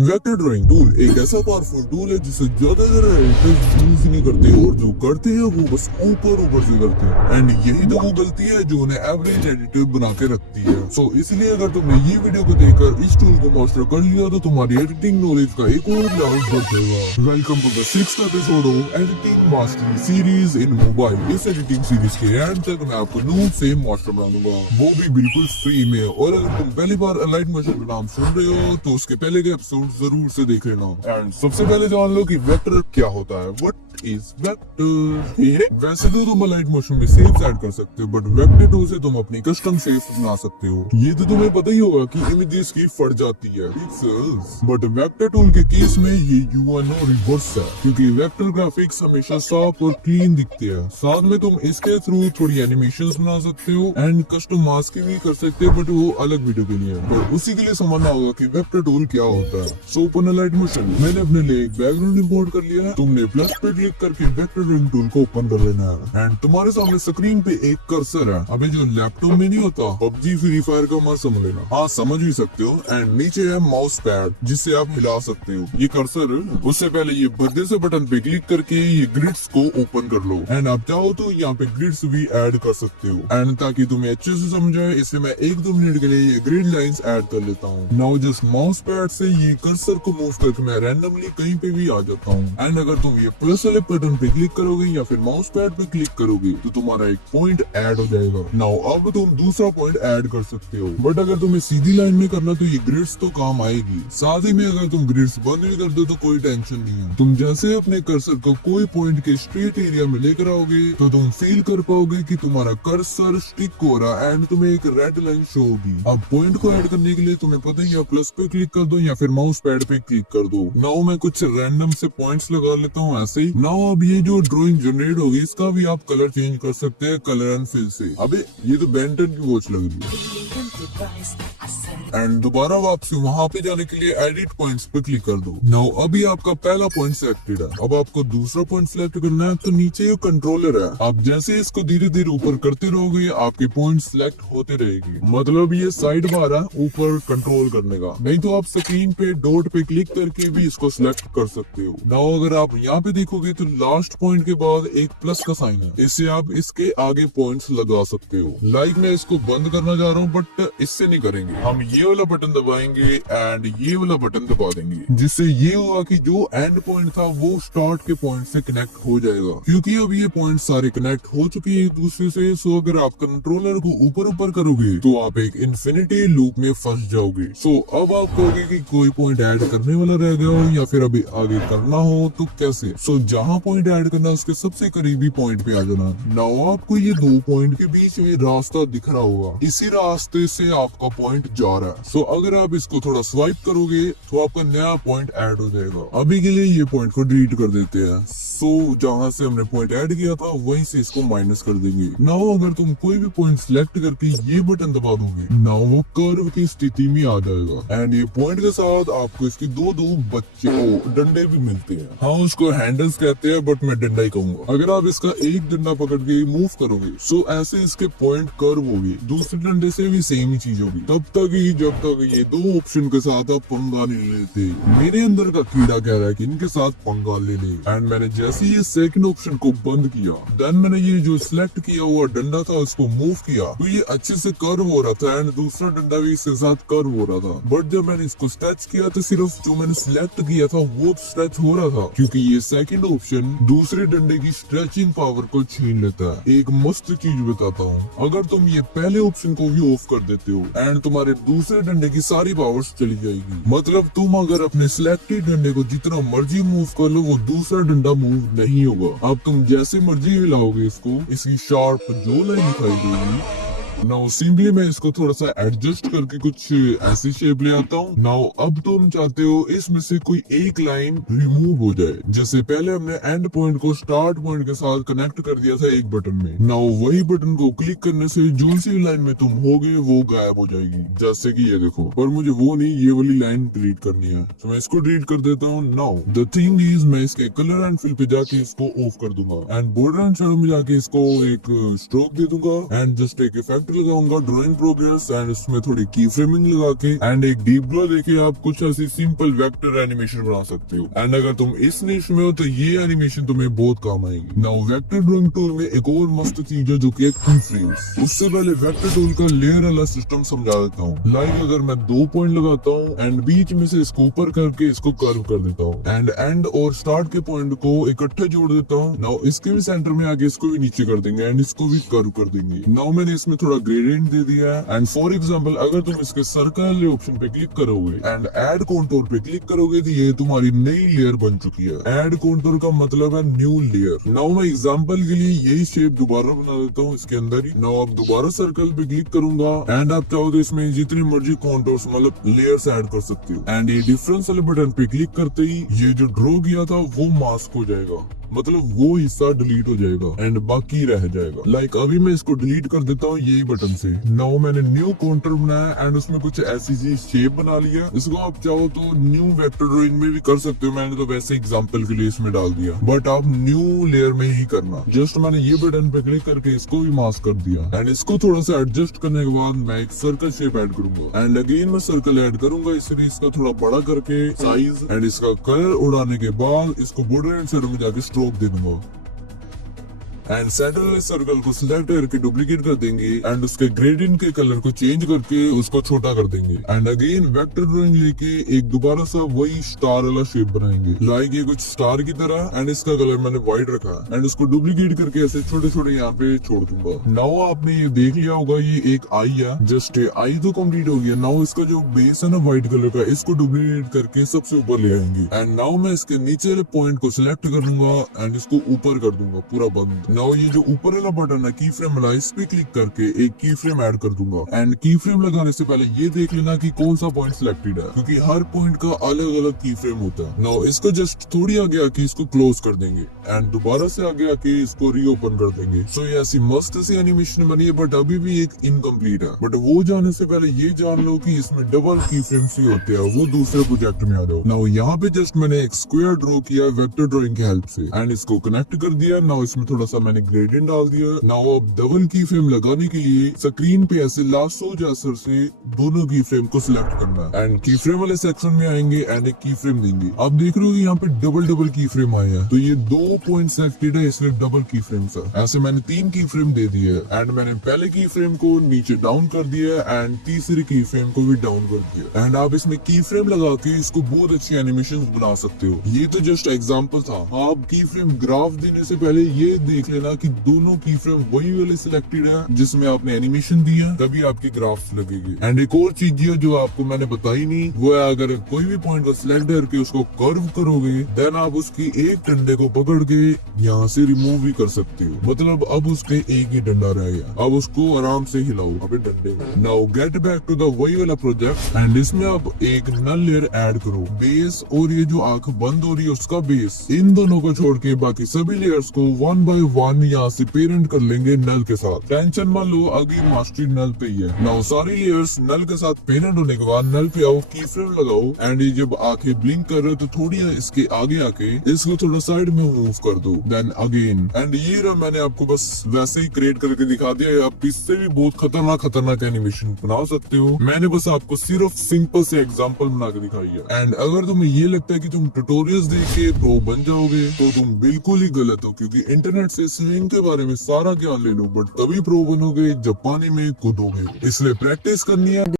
Vector drawing tool एक ऐसा powerful tool है जिसे ज्यादातर एडिटर्स यूज ही नहीं करते, और जो करते हैं वो बस ऊपर ऊपर से करते हैं। एंड यही तो वो गलती है जो उन्हें एवरेज एडिटर बना के रखती है। सो इसलिए अगर तुमने ये वीडियो को देखकर इस टूल को मास्टर कर लिया तो तुम्हारी एडिटिंग नॉलेज का एक और लेवल बढ़ जाएगा। Welcome to the 6th episode of editing mastery series in mobile. इस एडिटिंग सीरीज के एंड तक मैं आपको न्यू फेम मास्टर बना दूंगा, वो भी बिल्कुल फ्री में। और अगर तुम पहली बार अलाइट मोशन का नाम सुन रहे हो तो उसके पहले के एपिसोड जरूर से देख लेना। एंड सबसे पहले जान लो कि वेक्टर क्या होता है। What is vector? वैसे तो तुम अलाइट मोशन में शेप्स ऐड कर सकते हो, बट वेक्टर टूल से तुम अपनी कस्टम शेप्स बना सकते हो। ये तो तुम्हें पता ही होगा कि इमेजेस की फट जाती है, बट वेक्टर टूल के केस में ये यूआईनो रिवर्स है, क्योंकि वेक्टर ग्राफिक्स हमेशा साफ और क्लीन दिखते हैं। साथ में तुम इसके थ्रू थोड़ी एनिमेशंस बना सकते हो एंड कस्टम मास्क भी कर सकते हो, बट वो अलग वीडियो के लिए है। और उसी के लिए समझना होगा कि वेक्टर टूल क्या होता है। So open Alight Motion. मैंने अपने लिए एक बैकग्राउंड इंपोर्ट कर लिया है। तुमने प्लस पे क्लिक करके वेक्टर ड्राइंग टूल को ओपन कर लेना है एंड तुम्हारे सामने स्क्रीन पे एक कर्सर है। अबे जो लैपटॉप में नहीं होता पबजी फ्री फायर का मत समझ लेना, हाँ समझ भी सकते हो। एंड नीचे है माउस पैड जिससे आप हिला सकते हो। ये कर्सर है, उससे पहले ये भद्दे से बटन पे क्लिक करके ये ग्रिड्स को ओपन कर लो। एंड आप चाहो तो यहाँ पे ग्रिड्स भी ऐड कर सकते हो। एंड ताकि तुम्हें अच्छे से समझ आए इसलिए मैं 1-2 मिनट के लिए ये ग्रिड लाइंस ऐड कर लेता हूँ। नाउ जस्ट माउस पैड से ये कर्सर को मूव करके मैं रैंडमली कहीं पे भी आ जाता हूँ। एंड अगर तुम ये प्लस वाले बटन पे क्लिक करोगे या फिर माउस पैड पे क्लिक करोगे तो तुम्हारा एक पॉइंट ऐड हो जाएगा। नाउ अब तुम दूसरा पॉइंट ऐड कर सकते हो, बट अगर तुम्हें सीधी लाइन में करना तो ये ग्रिड्स तो काम आएगी। साथ ही में अगर तुम ग्रिड्स बंद भी कर दो तो कोई टेंशन नहीं है। तुम जैसे अपने कर्सर को कोई पॉइंट के स्ट्रेट एरिया में लेकर आओगे तो तुम फील कर पाओगे कि तुम्हारा कर्सर स्टिक हो रहा है एंड तुम्हें एक रेड लाइन शो होगी। अब पॉइंट को ऐड करने के लिए तुम्हें पता है या प्लस पे क्लिक कर दो या फिर माउस पैड पे क्लिक कर दो। नाउ मैं कुछ रैंडम से पॉइंट्स लगा लेता हूँ ऐसे ही। नाउ अब ये जो ड्राइंग जनरेट होगी इसका भी आप कलर चेंज कर सकते हैं कलर एंड फिल से। अबे ये तो बेंटन की वॉच लग रही है। एंड दोबारा वापसी वहाँ पे जाने के लिए एडिट पॉइंट्स पे क्लिक कर दो। नाउ अभी आपका पहला पॉइंट सिलेक्टेड है। अब आपको दूसरा पॉइंट सिलेक्ट करना है तो नीचे ये कंट्रोलर है। आप जैसे इसको धीरे धीरे ऊपर करते रहोगे आपके पॉइंट सिलेक्ट होते रहेंगे। मतलब ये साइड बार है ऊपर कंट्रोल करने का। नहीं तो आप स्क्रीन पे डॉट पे क्लिक करके भी इसको सिलेक्ट कर सकते हो। नाउ अगर आप यहाँ पे देखोगे तो लास्ट पॉइंट के बाद एक प्लस का साइन है, इससे आप इसके आगे पॉइंट्स लगा सकते हो। लाइक मैं इसको बंद करना चाह रहा हूँ बट इससे नहीं करेंगे। हम ये वाला बटन दबाएंगे एंड ये वाला बटन दबा देंगे, जिससे ये होगा कि जो एंड पॉइंट था वो स्टार्ट के पॉइंट से कनेक्ट हो जाएगा। क्योंकि अब ये पॉइंट सारे कनेक्ट हो चुके हैं एक दूसरे से। सो अगर आप कंट्रोलर को ऊपर ऊपर करोगे तो आप एक इन्फिनिटी लूप में फंस जाओगे। सो अब आप कहोगे कि कोई पॉइंट ऐड करने वाला रह गया हो या फिर अभी आगे करना हो तो कैसे। सो जहाँ पॉइंट ऐड करना उसके सबसे करीबी पॉइंट पे आ जाना। नाउ आपको ये 2 पॉइंट के बीच में रास्ता दिख रहा होगा, इसी रास्ते से आपका पॉइंट जा रहा है। सो अगर आप इसको थोड़ा स्वाइप करोगे तो आपका नया पॉइंट ऐड हो जाएगा। अभी के लिए ये पॉइंट को डिलीट कर देते हैं। सो जहाँ से हमने पॉइंट ऐड किया था वहीं से इसको माइनस कर देंगे। नाउ अगर तुम कोई भी पॉइंट सिलेक्ट करके ये बटन दबा दोगे नाउ वो कर्व की स्थिति में आ जाएगा। एंड ये पॉइंट के साथ आपको इसके दो बच्चे डंडे भी मिलते हैं। हाँ उसको हैंडल्स कहते हैं बट मैं डंडा ही कहूंगा। अगर आप इसका एक डंडा पकड़ के मूव करोगे सो ऐसे इसके पॉइंट कर्व होगी। दूसरे डंडे से भी सेम ही चीज होगी तब तक ही जब तक ये 2 ऑप्शन के साथ आप पंगा नहीं लेते। मेरे अंदर का कीड़ा कह रहा है कि इनके साथ पंगा ले ले। एंड मैंने जैसे ये सेकंड ऑप्शन को बंद किया देन मैंने ये जो सिलेक्ट किया हुआ डंडा था उसको मूव किया तो ये अच्छे से कर्व हो रहा था एंड दूसरा डंडा भी इसके साथ कर्व हो रहा था। बट जब मैंने इसको स्ट्रेच किया तो सिर्फ जो मैंने सिलेक्ट किया था वो स्ट्रेच हो रहा था, क्योंकि ये सेकंड ऑप्शन दूसरे डंडे की स्ट्रेचिंग पावर को छीन लेता है। एक मस्त चीज बताता हूँ, अगर तुम ये पहले ऑप्शन को भी ऑफ कर देते हो एंड तुम्हारे दूसरे डंडे की सारी पावर्स चली जाएगी। मतलब तुम अगर अपने सिलेक्टेड डंडे को जितना मर्जी मूव कर लो वो दूसरा डंडा मूव नहीं होगा। अब तुम जैसे मर्जी हिलाओगे इसको इसकी शार्प जो लाइन दिखाई देगी। नाउ सिंपली मैं इसको थोड़ा सा एडजस्ट करके कुछ ऐसी शेप ले आता हूँ। नाउ अब तुम चाहते हो इसमें से कोई एक लाइन रिमूव हो जाए। जैसे पहले हमने एंड पॉइंट को स्टार्ट पॉइंट के साथ कनेक्ट कर दिया था एक बटन में। नाउ वही बटन को क्लिक करने से जो सी लाइन में तुम होगे वो गायब हो जाएगी, जैसे कि ये देखो। पर मुझे वो नहीं, ये वाली लाइन डिलीट करनी है तो मैं इसको डिलीट कर देता हूँ। नाउ द थिंग इज मैं इसके कलर एंड फिल पे जाके इसको ऑफ कर दूंगा एंड बॉर्डर एंड शेडो में जाके इसको एक स्ट्रोक दे दूंगा एंड जस्ट एक इफेक्ट इफेक्ट लगाऊंगा ड्राइंग प्रोग्रेस एंड उसमें थोड़ी की फ्रेमिंग लगा के एंड एक डीप ग्लो देके आप कुछ ऐसी सिंपल वेक्टर एनिमेशन बना सकते हो। एंड अगर तुम इस निश में हो तो ये एनिमेशन तुम्हें बहुत काम आएगी। नाउ वेक्टर ड्राइंग टूल में एक और मस्त चीज है जो कि की फ्रेम्स। उससे पहले वेक्टर टूल का लेयर वाला सिस्टम समझा देता हूँ। लाइक अगर मैं 2 पॉइंट लगाता हूँ एंड बीच में से इसको ऊपर करके इसको कर्व कर देता हूँ एंड एंड और स्टार्ट के पॉइंट को इकट्ठे जोड़ देता हूँ। नाउ इसके भी सेंटर में आके इसको भी नीचे कर देंगे एंड इसको भी कर्व कर देंगे। नाउ मैंने इसमें थोड़ा ग्रेडियंट दे दिया है एंड फॉर एग्जांपल अगर तुम इसके सर्कल वाले ऑप्शन पे क्लिक करोगे एंड ऐड कॉन्टूर पे क्लिक करोगे तो ये तुम्हारी नई लेयर बन चुकी है। ऐड कॉन्टूर का मतलब है न्यू लेयर। नाउ मैं एग्जांपल के लिए यही शेप दोबारा बना देता हूँ इसके अंदर ही। नाउ अब दोबारा सर्कल पे क्लिक करूंगा एंड आप चाहो तो इसमें जितनी मर्जी कॉन्टूर्स मतलब लेयर्स ऐड कर सकते हो एंड ये डिफरेंस वाले बटन पे क्लिक करते ही ये जो ड्रॉ किया था वो मास्क हो जाएगा, मतलब वो हिस्सा डिलीट हो जाएगा एंड बाकी रह जाएगा। लाइक अभी मैं इसको डिलीट कर देता हूँ यही बटन से। नाउ मैंने न्यू काउंटर बनाया एंड उसमें कुछ ऐसी सी शेप बना लिया। इसको आप चाहो तो न्यू वेक्टर ड्राइंग में भी कर सकते हो, मैंने तो वैसे एग्जांपल के लिए इसमें डाल दिया, बट आप न्यू लेयर में ही करना। जस्ट मैंने ये बटन पे क्लिक करके इसको भी मास्क कर दिया एंड इसको थोड़ा सा एडजस्ट करने के बाद मैं एक सर्कल शेप ऐड करूंगा एंड अगेन मैं सर्कल ऐड करूंगा, इसलिए इसका थोड़ा बड़ा करके साइज एंड इसका कलर उड़ाने के बाद इसको बॉर्डर एंड साइड में जाके स्ट्रोक दे दूंगा एंड सेंटर वाले सर्कल को सिलेक्ट करके डुप्लीकेट कर देंगे एंड उसके ग्रेडियंट के कलर को चेंज करके उसको छोटा कर देंगे एंड अगेन वेक्टर ड्राइंग लेके एक दोबारा सा वही स्टार वाला शेप बनाएंगे। लाइक ये कुछ स्टार की तरह एंड इसका कलर मैंने व्हाइट रखा एंड उसको डुप्लीकेट करके ऐसे छोटे छोटे यहाँ पे छोड़ दूंगा। नाउ आपने ये देख लिया होगा ये एक आई है, जस्ट आई तो कम्प्लीट हो गया। नाउ इसका जो बेस है ना व्हाइट कलर का, इसको डुप्लीकेट करके सबसे ऊपर ले आएंगे एंड नाउ मैं इसके नीचे वाले पॉइंट को सिलेक्ट करूंगा एंड इसको ऊपर कर दूंगा पूरा बंद। नाउ ये जो ऊपर वाला बटन है की फ्रेम वाला, इस पे क्लिक करके एक की फ्रेम ऐड कर दूंगा एंड की फ्रेम लगाने से पहले ये देख लेना कि कौन सा पॉइंट सिलेक्टेड है, क्योंकि हर पॉइंट का अलग अलग की फ्रेम होता है। नाउ इसको जस्ट थोड़ी आगे आके इसको क्लोज कर देंगे एंड दोबारा से आगे आके इसको रीओपन कर देंगे। सो ये ऐसी मस्त सी एनिमेशन बनी है, बट अभी भी एक इनकम्प्लीट है। बट वो जाने से पहले ये जान लो कि इसमें डबल की फ्रेम्स ही होते हैं, वो दूसरे प्रोजेक्ट में आ जाओ। नाउ यहाँ पे जस्ट मैंने एक स्क्वायर ड्रॉ किया वेक्टर ड्राइंग की हेल्प से एंड इसको कनेक्ट कर दिया। नाउ इसमें थोड़ा सा मैंने ग्रेडियंट डाल दिया। नाउ अब डबल की फ्रेम लगाने के लिए स्क्रीन पे ऐसे लासो जैसर से दोनों की फ्रेम को सिलेक्ट करना है एंड की फ्रेम वाले सेक्शन में आएंगे एंड एक की फ्रेम देंगे। आप देख रहे हो यहाँ पे डबल डबल की फ्रेम आए हैं, तो ये 2 पॉइंट सिलेक्टेड है इसलिए डबल की फ्रेम है। ऐसे मैंने 3 की फ्रेम दे दी है एंड मैंने पहले की फ्रेम को नीचे डाउन कर दिया एंड तीसरी की फ्रेम को भी डाउन कर दिया एंड आप इसमें की फ्रेम लगा के इसको बहुत अच्छी एनिमेशन बना सकते हो। ये तो जस्ट एग्जाम्पल था। आप की फ्रेम ग्राफ देने से पहले ये देख लेना कि दोनों की फ्रेम वही वाले सिलेक्टेड है जिसमें आपने एनिमेशन दिया, तभी आपकी ग्राफ लगेगी। एंड एक और चीज है जो आपको मैंने बताई नहीं, वो है अगर कोई भी पॉइंट को सिलेक्ट करके उसको कर्व करोगे देन आप उसकी एक डंडे को पकड़ के यहाँ से रिमूव भी कर सकते हो, मतलब अब उसके एक ही डंडा रह गया, अब उसको आराम से हिलाओ अबे डंडे को। Now get back to the वही वाला प्रोजेक्ट एंड इसमें आप एक नल लेयर ऐड करो, बेस और ये जो आंख बंद हो रही है उसका बेस, इन दोनों को छोड़ के बाकी सभी लेयर्स को 1 बाय 1 यहाँ से पेरेंट कर लेंगे नल के साथ। टेंशन मान लो अगली मास्टरी नल पे ही है। नाउ सारी लेयर्स नल के साथ पेरेंट होने के बाद नल पे आओ, की फ्रेम लगाओ एंड ये जब आंखें ब्लिंक कर रहे हो तो थोड़ी इसके आगे आके इसको थोड़ा साइड में मूव कर दो देन अगेन एंड ये रहा। मैंने आपको बस वैसे ही क्रिएट करके दिखा दिया। आप इससे भी बहुत खतरनाक एनिमेशन बना सकते हो। मैंने बस आपको सिर्फ सिंपल से एग्जांपल बना के दिखाई है एंड अगर तुम्हें ये लगता है कि तुम ट्यूटोरियल्स देख के प्रो बन जाओगे तो तुम बिल्कुल ही गलत हो, क्योंकि इंटरनेट से स्विंग के बारे में सारा ज्ञान ले लो बट तभी प्रो बनोगे जब पानी में कूदोगे। इसलिए प्रैक्टिस करनी है।